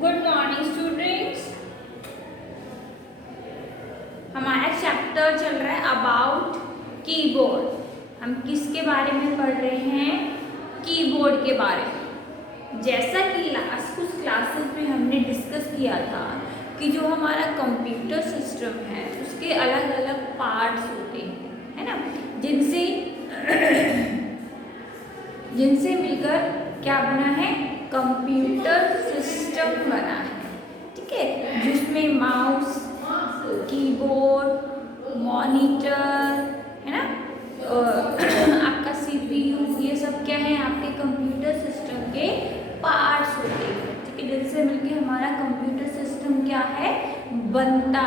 Good morning students. हमारा chapter चल रहा है अबाउट कीबोर्ड। हम किसके बारे में पढ़ रहे हैं? कीबोर्ड के बारे में। जैसा कि कुछ क्लासेस में हमने डिस्कस किया था कि जो हमारा कंप्यूटर सिस्टम है उसके अलग अलग पार्ट्स होते हैं, है ना, जिनसे मिलकर क्या बना है? कंप्यूटर सिस्टम बना है। ठीक है, जिसमें माउस, कीबोर्ड, मॉनिटर, है ना, आपका सीपीयू, ये सब क्या है? आपके कंप्यूटर सिस्टम के पार्ट्स होते हैं। ठीक है, जिनसे मिलकर हमारा कंप्यूटर सिस्टम क्या है? बना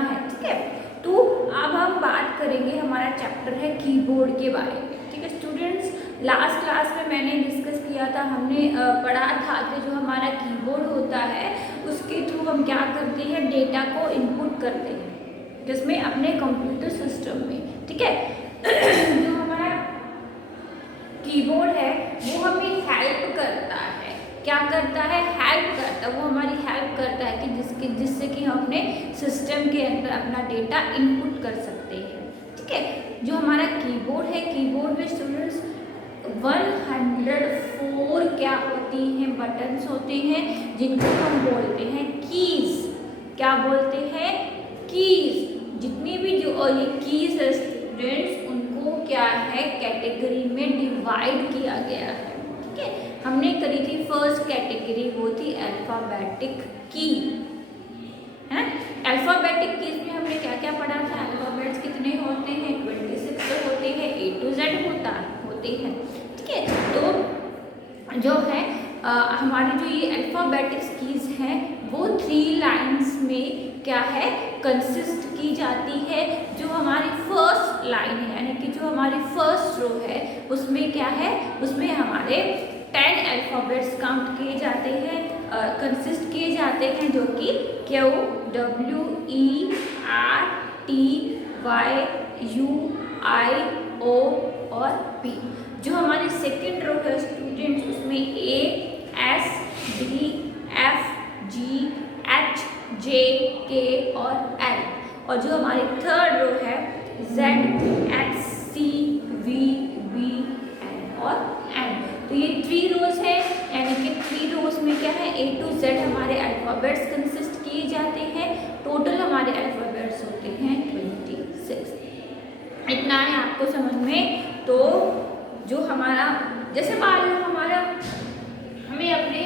है। ठीक है, तो अब हम बात करेंगे, हमारा चैप्टर है कीबोर्ड के बारे में। ठीक है स्टूडेंट्स, लास्ट क्लास में मैंने डिस्कस किया था, हमने पढ़ा था कि जो हमारा कीबोर्ड होता है उसके थ्रू हम क्या करते हैं? डेटा को इनपुट करते हैं, जिसमें अपने कंप्यूटर सिस्टम में। ठीक है, जो हमारा कीबोर्ड है वो हमें हेल्प करता है। क्या करता है? हेल्प करता है। वो हमारी हेल्प करता है कि जिससे कि हम अपने सिस्टम के अंदर अपना डेटा इनपुट कर सकते हैं। ठीक है, जो हमारा कीबोर्ड है, कीबोर्ड में स्टूडेंट्स 104 क्या होती हैं? बटन्स होते हैं, जिनको हम बोलते हैं कीज। क्या बोलते हैं? कीज। जितनी भी जो ये कीज है स्टूडेंट्स, उनको क्या है? कैटेगरी में डिवाइड किया गया है। ठीक है, हमने करी थी फर्स्ट कैटेगरी, वो थी अल्फाबेटिक की, है ना। अल्फाबेटिक कीज में हमने क्या क्या पढ़ा था? अल्फाबेट्स कितने होते हैं? 26 होते हैं, A to Z होते हैं। ठीक है, तो जो है हमारी जो ये अल्फाबेटिक्स कीज हैं वो 3 लाइन्स में क्या है? कंसिस्ट की जाती है। जो हमारी फर्स्ट लाइन है, यानी कि जो हमारी फर्स्ट रो है, उसमें क्या है? उसमें हमारे 10 अल्फाबेट्स काउंट किए जाते हैं, कंसिस्ट किए जाते हैं, जो कि Q, W, E, R, T, Y, U, I, O और P। जो हमारी सेकेंड रो है स्टूडेंट्स, उसमें A, S, D, F, G, H, J, K और L। और जो हमारी थर्ड रो है Z, X, C, V, B, N और N। तो ये 3 रोज है, यानी कि 3 रोज में क्या है? A to Z हमारे अल्फाबेट्स कंसिस्ट किए जाते हैं। टोटल हमारे अल्फाबेट्स होते हैं 26। इतना है आपको समझ में? तो जो हमारा, जैसे मान लो हमें अपने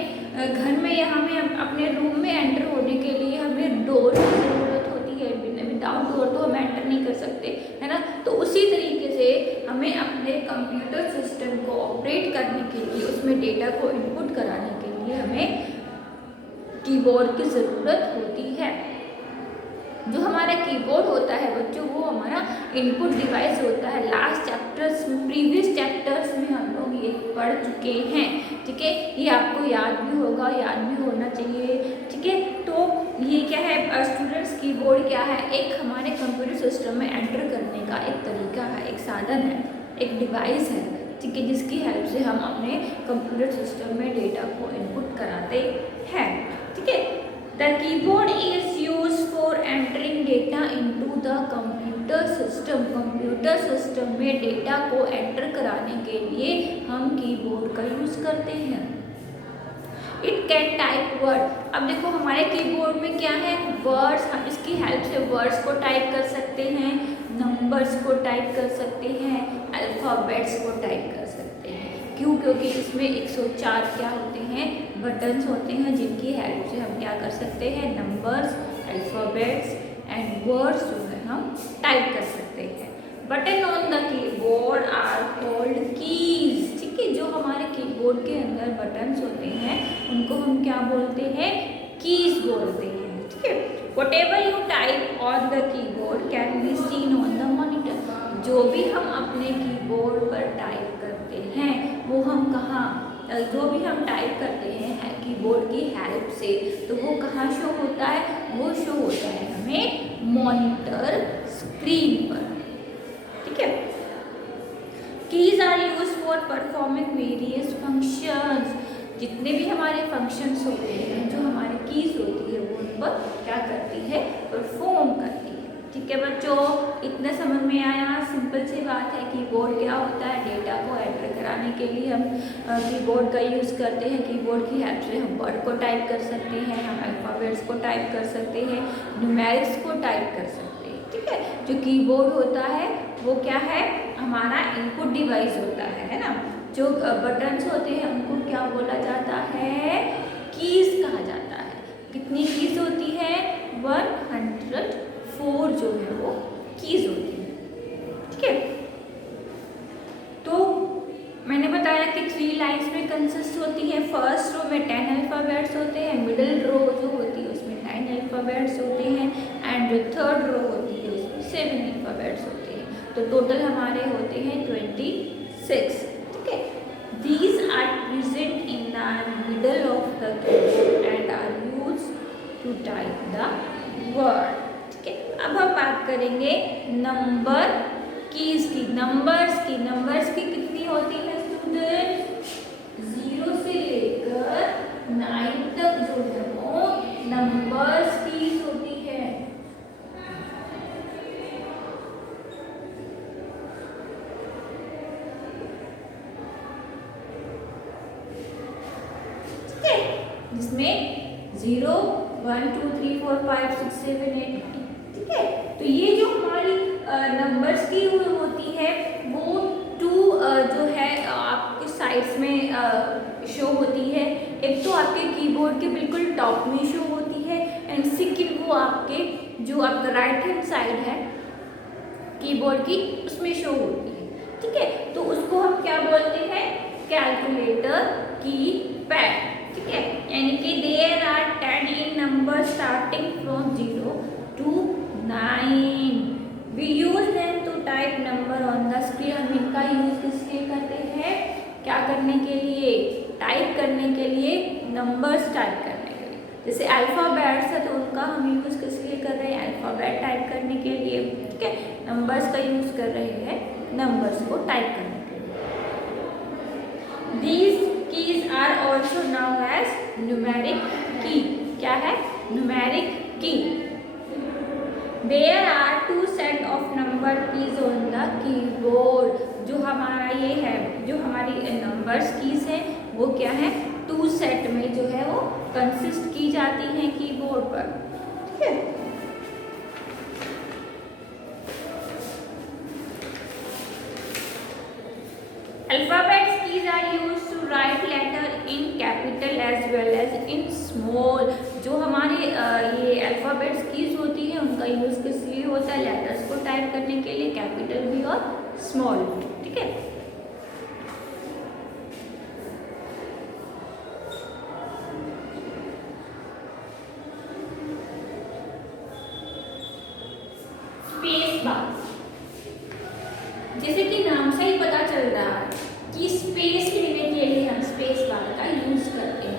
घर में या हमें अपने रूम में एंटर होने के लिए हमें डोर की ज़रूरत होती है। विदाउट डोर तो हम एंटर नहीं कर सकते, है ना। तो उसी तरीके से हमें अपने कंप्यूटर सिस्टम को ऑपरेट करने के लिए, उसमें डेटा को इनपुट कराने के लिए हमें कीबोर्ड की ज़रूरत होती है। जो हमारा कीबोर्ड होता है बच्चों, वो हमारा इनपुट डिवाइस होता है। लास्ट चैप्टर्स, प्रीवियस चैप्टर्स में हम लोग ये पढ़ चुके हैं। ठीक है, ये आपको याद भी होगा, याद भी होना चाहिए। ठीक है, तो ये क्या है स्टूडेंट्स? कीबोर्ड क्या है? एक हमारे कंप्यूटर सिस्टम में एंटर करने का एक तरीका है, एक साधन है, एक डिवाइस है। ठीक है, जिसकी हेल्प से हम अपने कंप्यूटर सिस्टम में डेटा को इनपुट कराते हैं। ठीक है, the keyboard is use for entering data into the computer system. Computer system में डेटा को एंटर कराने के लिए हम कीबोर्ड का यूज करते हैं। It can type word. अब देखो हमारे कीबोर्ड में क्या है? वर्ड्स। हम इसकी हेल्प से वर्ड्स को टाइप कर सकते हैं, नंबर्स को टाइप कर सकते हैं, अल्फ़ाबेट्स को टाइप कर सकते हैं। क्यों? क्योंकि इसमें 104 क्या होते हैं? बटन्स होते हैं, जिनकी हेल्प से हम क्या कर सकते हैं? नंबर्स, अल्फ़ाबेट्स एंड वर्ड्स जो है हम टाइप कर सकते हैं। Button on the keyboard are called keys. ठीक है, जो हमारे कीबोर्ड के अंदर बटन्स होते हैं उनको हम क्या बोलते हैं? कीज बोलते हैं। ठीक है, whatever you type on the keyboard can be seen on the monitor. जो भी हम अपने कीबोर्ड पर टाइप करते हैं वो हम कहाँ, जो भी हम टाइप करते हैं कीबोर्ड की हेल्प से, तो वो कहाँ शो होता है? वो शो होता है हमें मॉनिटर स्क्रीन पर। ठीक है, keys are use for performing various functions. जितने भी हमारे फंक्शंस होते हैं जो हमारे ठीक है बच्चों, इतना समझ में आया। सिंपल सी बात है, कीबोर्ड क्या होता है, डेटा को एंटर कराने के लिए हम कीबोर्ड का यूज़ करते हैं। कीबोर्ड की हेल्प से हम वर्ड को टाइप कर सकते हैं, हम अल्फ़ाबेट्स को टाइप कर सकते हैं, न्यूमेरिक्स को टाइप कर सकते हैं। ठीक है, जो कीबोर्ड होता है वो क्या है, हमारा इनपुट डिवाइस होता है ना। जो बटन्स होते हैं उनको क्या बोला जाता है, कीज़ कहा जाता है। कितनी कीज़ होती है, 104 जो है वो कीज़ होती है। ठीक है, तो मैंने बताया कि 3 लाइन्स में कंसिस्ट होती है। फर्स्ट रो में 10 अल्फ़ाबेट्स होते हैं, मिडिल रो जो होती है उसमें 9 अल्फ़ाबेट्स होते हैं, एंड जो थर्ड रो होती है उसमें 7 अल्फ़ाबेट्स होते हैं। तो टोटल हमारे होते हैं 26। ठीक है, these are present in the middle of the keyboard and are used to type the word। ठीक है, अब हम बात करेंगे नंबर कीज की, नंबर्स की कितनी होती है स्टूडेंट, 0 से लेकर 9 तक जो है वो नंबर्स कीज होती है। जिसमें 0, 1, 2, 3, 4, 5, 6, 7, 8। ठीक है, तो ये जो हमारी नंबर्स की होती है वो 2 जो है आपके साइड्स में शो होती है। एक तो आपके कीबोर्ड के बिल्कुल टॉप में शो होती है, एंड सेकंड वो आपके जो आपका राइट हैंड साइड है कीबोर्ड की उसमें शो होती है। ठीक है, तो उसको हम क्या बोलते हैं, कैलकुलेटर की पैड। ठीक है, यानी कि there are 10 number starting from 0 to 9। We use them to type number on the screen. हम इनका यूज किस लिए करते हैं, क्या करने के लिए, टाइप करने के लिए, नंबर्स टाइप करने के लिए। जैसे अल्फ़ाबेट्स है तो उनका हम यूज किस लिए कर रहे हैं, अल्फ़ाबेट टाइप करने के लिए। ठीक है, नंबर्स का यूज कर रहे हैं नंबर्स को टाइप करने के लिए। These keys are also known as numeric key। क्या है, न्यूमेरिक की। There are 2 set of number keys on the keyboard। जो हमारा ये है, जो हमारी नंबर्स कीज है वो क्या है, 2 सेट में जो है वो कंसिस्ट की जाती हैं कीबोर्ड पर। ठीक है, Alphabets keys are used to write letter in capital as well as in small। जो हमारे ये अल्फ़ाबेट्स कीज होती है उनका यूज़ किस लिए होता है, लेटर्स को टाइप करने के लिए, कैपिटल भी और स्मॉल भी। ठीक है, स्पेस बार, जैसे कि नाम से ही पता चल रहा है कि स्पेस लेने के लिए हम स्पेस बार का यूज करते हैं।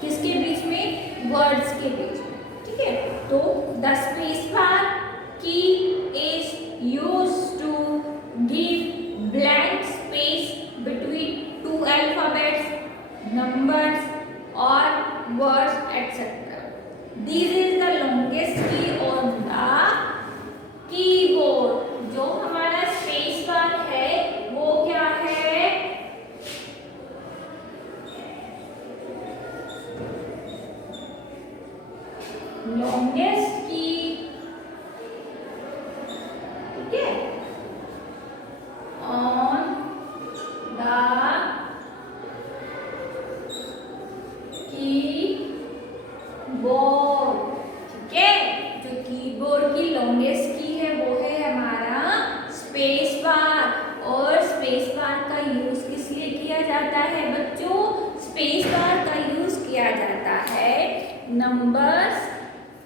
किसके बीच में, वर्ड्स के बीच में। ठीक है, तो the space bar key is used to give blank space between 2 alphabets, numbers और words etcetera. This is the longest key on the keyboard. जो हमारा स्पेस बार है वो क्या है, लॉन्गेस्ट की। ठीक है, ऑन द कीबोर्ड। ठीक है, जो कीबोर्ड की लॉन्गेस्ट की है वो है हमारा स्पेस बार। और स्पेस बार का यूज किस लिए किया जाता है बच्चों, स्पेस बार का यूज किया जाता है नंबर्स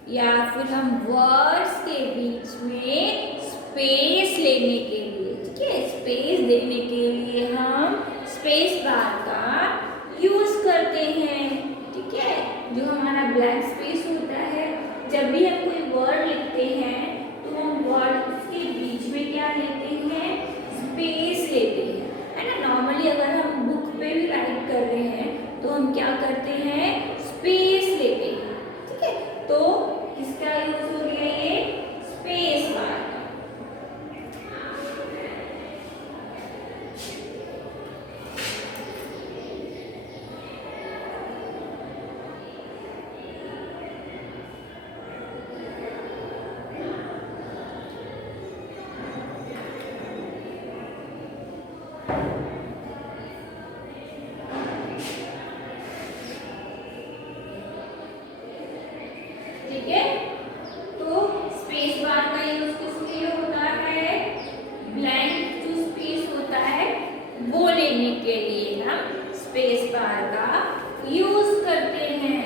या फिर हम वर्ड्स के बीच में स्पेस लेने के लिए। ठीक है, स्पेस देने के लिए हम स्पेस बार का यूज करते हैं। ठीक है, जो हमारा ब्लैंक स्पेस होता है, जब भी हम कोई वर्ड लिखते हैं तो हम वर्ड के बीच में क्या लेते हैं, स्पेस लेते हैं, है ना। नॉर्मली अगर हम बुक पे भी राइट कर रहे हैं तो हम क्या करते हैं, स्पेस लेते हैं। ठीक है, तो किसका यूज हो गया, ये स्पेस बार। ठीक है। तो स्पेस बार का यूज किस लिए होता है? ब्लैंक जो स्पेस होता है वो लेने के लिए हम स्पेस बार का यूज करते हैं।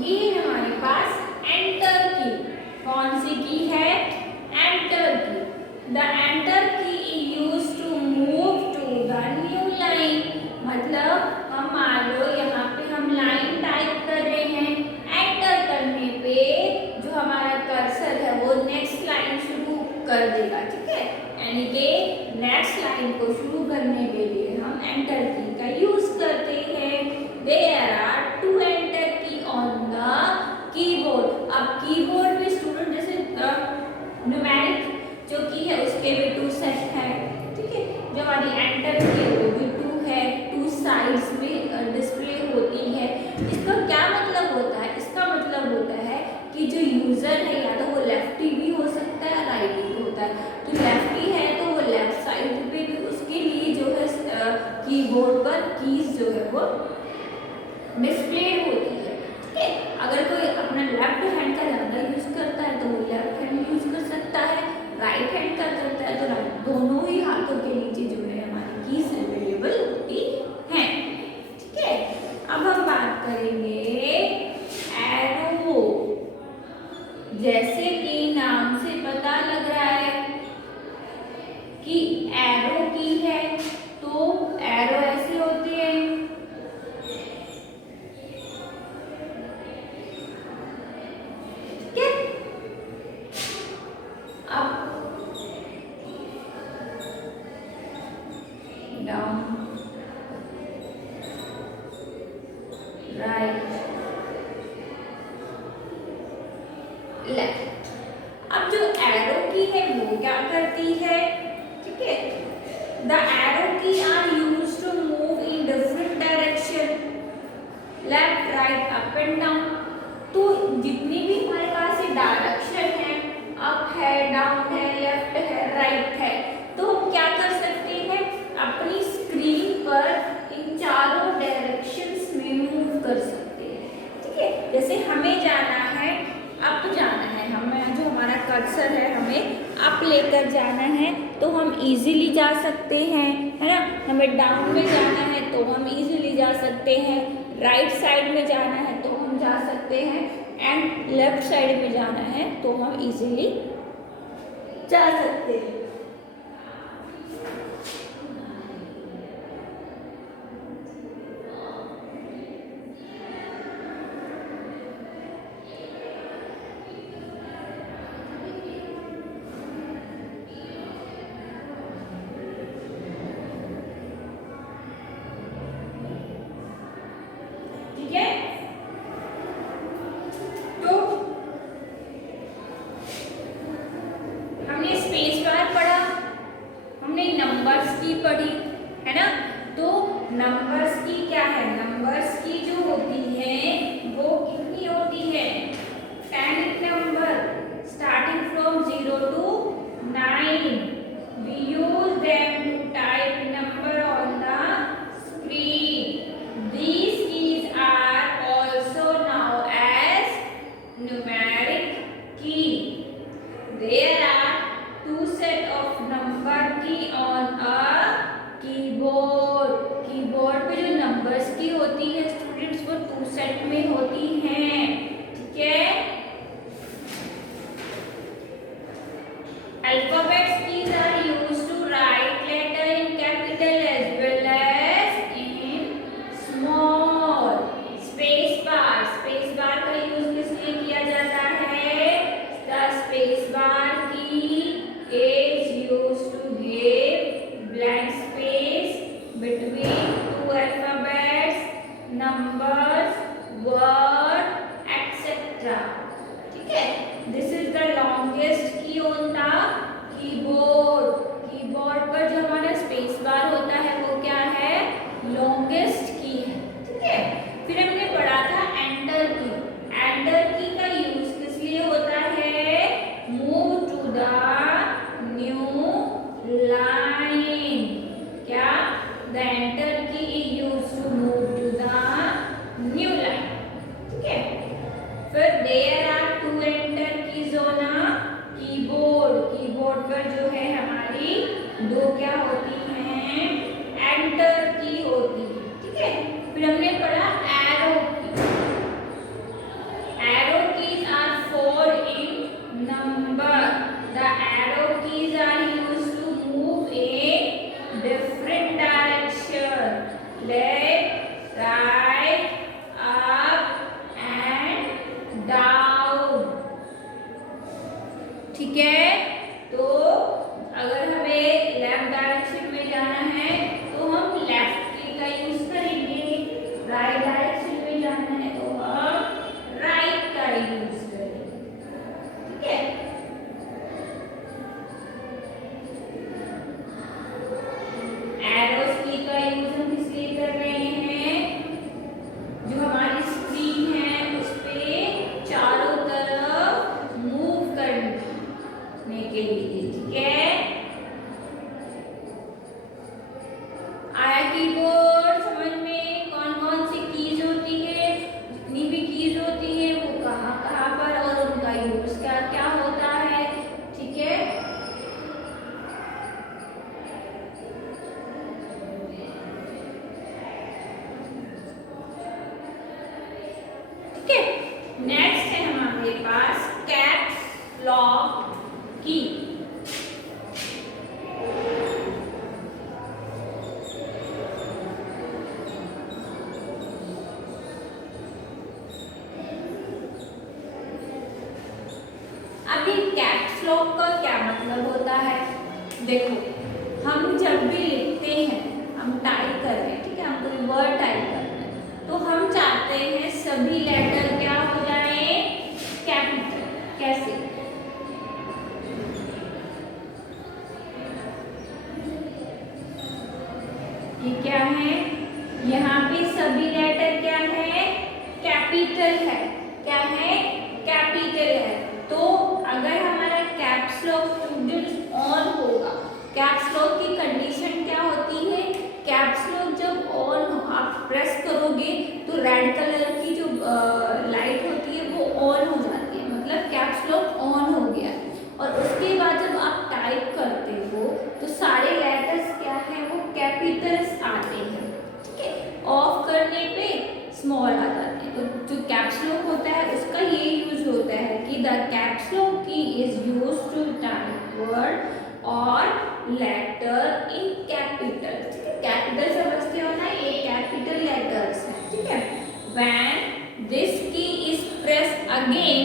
ये हमारे पास एंटर की, कौन सी की है? Enter key. The enter key is use to move to the new line. मतलब हम मान लो यहाँ पे हम लाइन टाइप कर रहे हैं, एंटर करने पे जो हमारा कर्सर है वो नेक्स्ट लाइन शुरू कर देगा, ठीक है। यानी कि नेक्स्ट लाइन को शुरू करने के लिए हम एंटर की का यूज करते हैं। देयर आर टू एंटर की ऑन द कीबोर्ड। अब कीबोर्ड में स्टूडेंट जैसे न्यूमेरिक जो की है उसके भी 2 सेट है, ठीक है। जो हमारी एंटर की है वो भी 2 है, 2 साइड्स में डिस्प्ले होती है। इसका क्या मतलब होता है? इसका मतलब होता है कि जो यूजर है या तो वो लेफ्टी भी हो सकता है, राइटी भी होता है। तो लेफ्टी है तो वो लेफ्ट साइड पे भी उसके लिए जो है कीबोर्ड पर कीज जो है वो डिस्प्ले होती है, ठीक है। अगर कोई अपना लेफ्ट हैंड का ज़्यादा यूज करता है तो वो लेफ्ट हैंड यूज कर सकता है, राइट हैंड का करता है तो राइट। दोनों ही हाथों के नीचे जो है हमारी कीज अवेलेबल होती हैं, ठीक है। अब हम बात करेंगे एरो। जैसे कि नाम से पता लग रहा है कि एरो की है, तो एरो ऐसे होती है, ठीक है। Up down right left. अब जो एरो की है वो क्या करती है, ठीक है। The arrow key are use to move in different direction, left right up and down. तो जितनी भी हमारे पास ये डायरेक्शन है, अप है, डाउन है, लेफ्ट है, राइट है, तो हम क्या कर सकते हैं? अपनी स्क्रीन पर इन चारों डायरेक्शंस में मूव कर सकते हैं, ठीक है। जैसे हमें जाना है, अप जाना है, हमें जो हमारा कर्सर है हमें अप लेकर जाना है तो हम इजीली जा सकते हैं, है ना। हमें डाउन में जाना है तो हम इजीली जा सकते हैं, राइट साइड में जाना है तो हम जा सकते हैं, एंड लेफ्ट साइड में जाना है तो हम इजीली जा सकते हैं। ठीक है। तो हमने स्पेस बार पढ़ा, हमने नंबर्स की पढ़ी, है ना। तो नंबर्स की क्या है? नंबर्स की जो होती है वो कितनी होती है? 10 number starting from 0 to 9। We use them to type number on the screen. These keys are also known as numeric key. There are 2 set of number key on a keyboard. Keyboard पे जो numbers की होती है students वो 2 set में होती हैं, ठीक है। अल्फाबेट्स की दो क्या होती हैं, एंटर की होती है, ठीक है। फिर हमने पढ़ा arrow key. Arrow keys are 4 in number. The arrow keys are used to move in different direction, left, right, up and down, ठीक है। तो अगर हमें लेफ्ट डायरेक्शन में जाना है तो हम लेफ्ट की का यूज करेंगे, राइट डायरेक्शन में जाना है तो हम राइट का यूज करेंगे, ठीक है। एरोस की का यूज हम इसलिए कर रहे हैं, जो हमारी स्क्रीन है उस पे चारों तरफ मूव करने के लिए, ठीक है। आया कीबोर्ड समझ में, कौन कौन सी कीज होती है, जितनी भी कीज होती है वो कहाँ कहाँ पर और उनका यूज क्या क्या होता है, ठीक है। नेक्स्ट है हमारे पास कैप्स लॉक की। अभी कैप्स लॉक का क्या मतलब होता है, देखो हम जब भी लिखते हैं, हम टाइप कर रहे हैं, ठीक है, हम कोई वर्ड टाइप कर रहे हैं तो हम चाहते हैं सभी लेटर क्या हो जाए, कैपिटल। कैसे, ये क्या है, यहाँ पे सभी लेटर क्या है, कैपिटल है, क्या है, कैपिटल है। तो अगर हमारा कैप्स लॉक स्टूडेंट्स ऑन होगा, कैप्स लॉक की कंडीशन क्या होती है, कैप्स लॉक जब ऑन आप प्रेस करोगे तो रेड कलर की जो लाइट होती है वो ऑन हो जाती है, मतलब कैप्स लॉक ऑन हो गया। और उसके बाद जब आप टाइप करते हो तो सारे लेटर्स क्या है, वो कैपिटल्स आते हैं, ठीक है। ऑफ करने पे स्मॉल आ जाते हैं। तो जो कैप्स लॉक होता है उसका ये यूज होता है कि the caps lock key is used to type word और लेटर इन कैपिटल, ठीक है। कैपिटल समझते हो ना, ये कैपिटल लेटर्स हैं, ठीक है। व्हेन दिस की is press again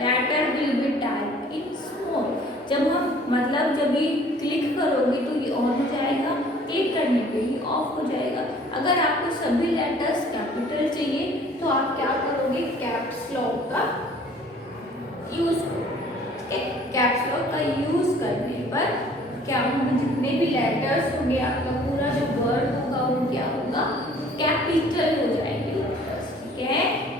later will be type in small. जब हम मतलब जब भी क्लिक करोगे तो ये ऑन हो जाएगा, क्लिक करने पे ही ऑफ हो जाएगा। अगर आपको सभी लेटर्स कैपिटल चाहिए तो आप क्या करोगे, कैप्स लॉक का यूज करो, ठीक है। कैप्स लॉक का यूज करने पर क्या होगा, जितने भी लेटर्स होंगे आपका पूरा जो वर्ड होगा वो क्या होगा, कैपिटल हो जाएंगे लेटर्स, ठीक है।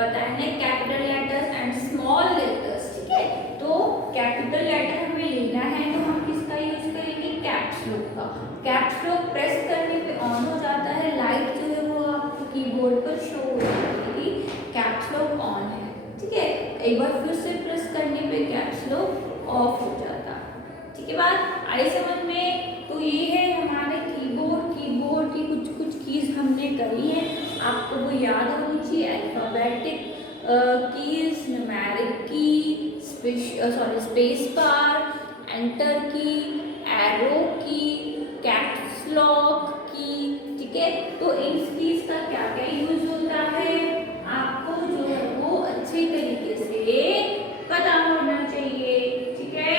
बताएंगे capital letters and small letters, ठीक है। तो कैपिटल लेटर हमें लेना है तो हम किसका यूज करेंगे, कैप्स लॉक का। कैप्स लॉक प्रेस करने पे ऑन हो जाता है, लाइट जो है वो आपको कीबोर्ड पर शो हो जाएगी, कैप्स लॉक ऑन है, ठीक है। एक बार फिर से प्रेस करने पे कैप्स लॉक ऑफ हो जाता है, ठीक है। बात आई समझ में। तो ये है हमारे कीबोर्ड की कुछ कुछ कीज हमने करी है, आपको वो याद होनी चाहिए। अल्फाबेटिक कीज, न्यूमेरिक की, स्पेस बार, एंटर की, एरो की, कैप्स लॉक की, ठीक है। तो इन कीज का क्या क्या यूज होता है आपको जो है वो अच्छे तरीके से पता होना चाहिए, ठीक है।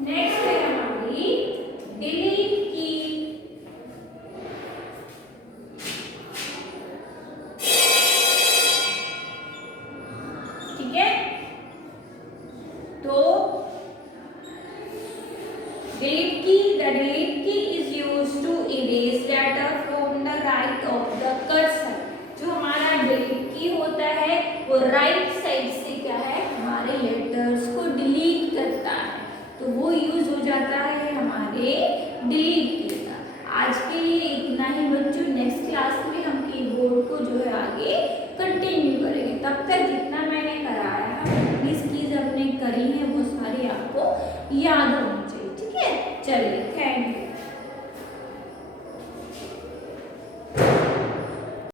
नेक्स्ट है हमारी डिलीट की। ठीक है, तो delete key is used to erase letter from the right of the cursor. जो हमारा डिलीट की होता है वो राइट साइड से क्या है, हमारे लेटर्स को डिलीट करता है, तो वो यूज हो जाता है हमारे डिलीट की का। आज के लिए इतना ही बच्चों, नेक्स्ट क्लास में हम कीबोर्ड को जो है आगे कंटिन्यू करेंगे। तब तक जितना मैंने कराया याद होगा।